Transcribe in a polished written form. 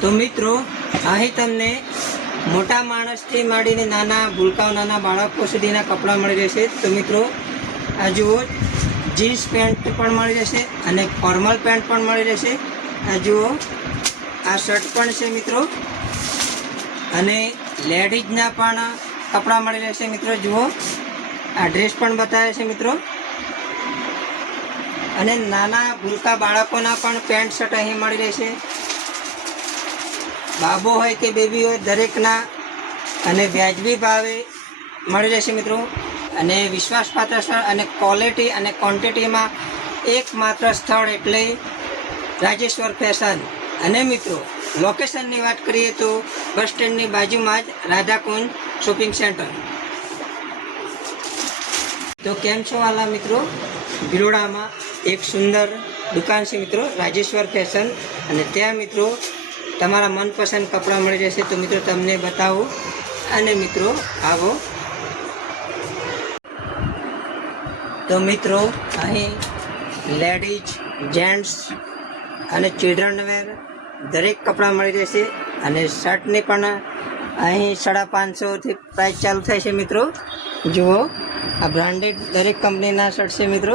તો મિત્રો અહીં તમને મોટા માણસથી માંડીને નાના ભૂલકાઓ નાના બાળકો સુધીના કપડાં મળી રહેશે। તો મિત્રો આ જુઓ જીન્સ પેન્ટ પણ મળી રહેશે અને ફોર્મલ પેન્ટ પણ મળી રહેશે। આ જુઓ આ શર્ટ પણ છે મિત્રો અને લેડીઝના પણ કપડાં મળી રહેશે મિત્રો। જુઓ આ ડ્રેસ પણ બતાવે છે મિત્રો અને નાના ભૂલકા બાળકોના પણ પેન્ટ શર્ટ અહીં મળી રહેશે। બાબો હોય કે બેબી હોય દરેકના અને વ્યાજબી ભાવે મળી રહેશે મિત્રો અને વિશ્વાસપાત્ર સ્થળ અને ક્વોલિટી અને ક્વોન્ટિટીમાં એકમાત્ર સ્થળ એટલે રાજેશ્વર ફેશન। અને મિત્રો લોકેશનની વાત કરીએ તો બસ સ્ટેન્ડની બાજુમાં જ રાધાકુંજ શોપિંગ સેન્ટર। તો કેમ છો વાલા મિત્રો, ભિલોડામાં એક સુંદર દુકાન છે મિત્રો રાજેશ્વર ફેશન અને ત્યાં મિત્રો તમારા મનપસંદ કપડાં મળી રહેશે। તો મિત્રો તમને બતાવું અને મિત્રો આવો। તો મિત્રો અહીં લેડીઝ જેન્ટ્સ અને ચિલ્ડ્રન વેર દરેક કપડાં મળી રહેશે અને શર્ટની પણ અહીં 550થી પ્રાઇસ ચાલુ થાય છે મિત્રો। જુઓ આ બ્રાન્ડેડ દરેક કંપનીના શર્ટ છે મિત્રો।